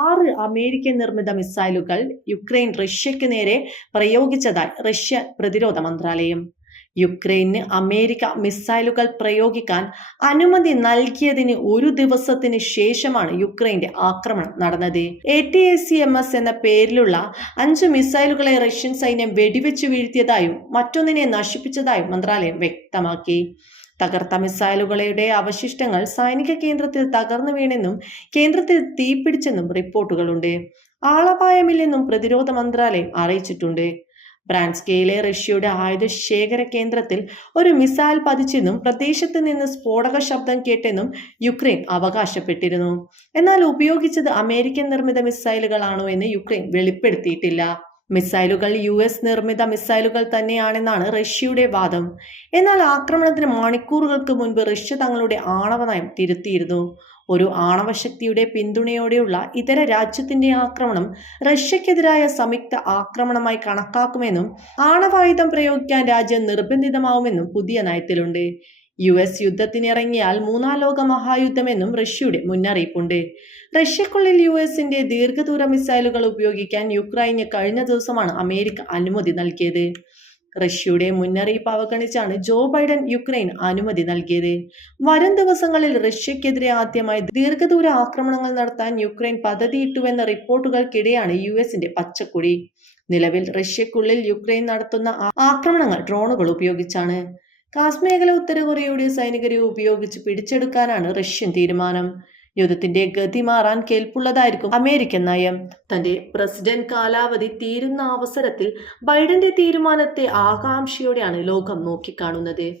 ആറ് അമേരിക്കൻ നിർമ്മിത മിസൈലുകൾ യുക്രൈൻ റഷ്യയ്ക്ക് നേരെ പ്രയോഗിച്ചതായി റഷ്യ പ്രതിരോധ മന്ത്രാലയം. യുക്രൈന് അമേരിക്ക മിസൈലുകൾ പ്രയോഗിക്കാൻ അനുമതി നൽകിയതിന് ഒരു ദിവസത്തിന് ശേഷമാണ് യുക്രൈന്റെ ആക്രമണം നടന്നത്. A T A C M S എന്ന പേരിലുള്ള അഞ്ച് മിസൈലുകളെ റഷ്യൻ സൈന്യം വെടിവെച്ച് വീഴ്ത്തിയതായും മറ്റൊന്നിനെ നശിപ്പിച്ചതായും മന്ത്രാലയം വ്യക്തമാക്കി. തകർത്ത മിസൈലുകളുടെ അവശിഷ്ടങ്ങൾ സൈനിക കേന്ദ്രത്തിൽ തകർന്നു വീണെന്നും കേന്ദ്രത്തിൽ തീപിടിച്ചെന്നും റിപ്പോർട്ടുകളുണ്ട്. ആളപായമില്ലെന്നും പ്രതിരോധ മന്ത്രാലയം അറിയിച്ചിട്ടുണ്ട്. ബ്രാൻസ്കയിലെ റഷ്യയുടെ ആയുധ ശേഖര കേന്ദ്രത്തിൽ ഒരു മിസൈൽ പതിച്ചെന്നും പ്രദേശത്ത് നിന്ന് സ്ഫോടക ശബ്ദം കേട്ടെന്നും യുക്രൈൻ അവകാശപ്പെട്ടിരുന്നു. എന്നാൽ ഉപയോഗിച്ചത് അമേരിക്കൻ നിർമ്മിത മിസൈലുകളാണോ എന്ന് യുക്രൈൻ വെളിപ്പെടുത്തിയിട്ടില്ല. മിസൈലുകൾ യു എസ് നിർമ്മിത മിസൈലുകൾ തന്നെയാണെന്നാണ് റഷ്യയുടെ വാദം. എന്നാൽ ആക്രമണത്തിന് മണിക്കൂറുകൾക്ക് മുൻപ് റഷ്യ തങ്ങളുടെ ആണവ നയം തിരുത്തിയിരുന്നു. ഒരു ആണവശക്തിയുടെ പിന്തുണയോടെയുള്ള ഇതര രാജ്യത്തിന്റെ ആക്രമണം റഷ്യക്കെതിരായ സംയുക്ത ആക്രമണമായി കണക്കാക്കുമെന്നും ആണവായുധം പ്രയോഗിക്കാൻ രാജ്യം നിർബന്ധിതമാവുമെന്നും പുതിയ നയത്തിലുണ്ട്. യു എസ് യുദ്ധത്തിനിറങ്ങിയാൽ മൂന്നാം ലോക മഹായുദ്ധമെന്നും റഷ്യയുടെ മുന്നറിയിപ്പുണ്ട്. റഷ്യക്കുള്ളിൽ യു എസിന്റെ ദീർഘദൂര മിസൈലുകൾ ഉപയോഗിക്കാൻ യുക്രൈന് കഴിഞ്ഞ ദിവസമാണ് അമേരിക്ക അനുമതി നൽകിയത്. റഷ്യയുടെ മുന്നറിയിപ്പ് അവഗണിച്ചാണ് ജോ ബൈഡൻ യുക്രൈൻ അനുമതി നൽകിയത്. വരും ദിവസങ്ങളിൽ റഷ്യക്കെതിരെ ആദ്യമായി ദീർഘദൂര ആക്രമണങ്ങൾ നടത്താൻ യുക്രൈൻ പദ്ധതിയിട്ടുവെന്ന റിപ്പോർട്ടുകൾക്കിടെയാണ് യു എസിന്റെ പച്ചക്കുടി. നിലവിൽ റഷ്യക്കുള്ളിൽ യുക്രൈൻ നടത്തുന്ന ആക്രമണങ്ങൾ ഡ്രോണുകൾ ഉപയോഗിച്ചാണ്. കാസ് മേഖല ഉത്തര കൊറിയയുടെ സൈനികരെ ഉപയോഗിച്ച് പിടിച്ചെടുക്കാനാണ് റഷ്യൻ തീരുമാനം. യുദ്ധത്തിന്റെ ഗതി മാറാൻ കേൾപ്പുള്ളതായിരിക്കും അമേരിക്കൻ നയം. തന്റെ പ്രസിഡന്റ് കാലാവധി തീരുന്ന അവസരത്തിൽ ബൈഡന്റെ തീരുമാനത്തെ ആകാംക്ഷയോടെയാണ് ലോകം നോക്കിക്കാണുന്നത്.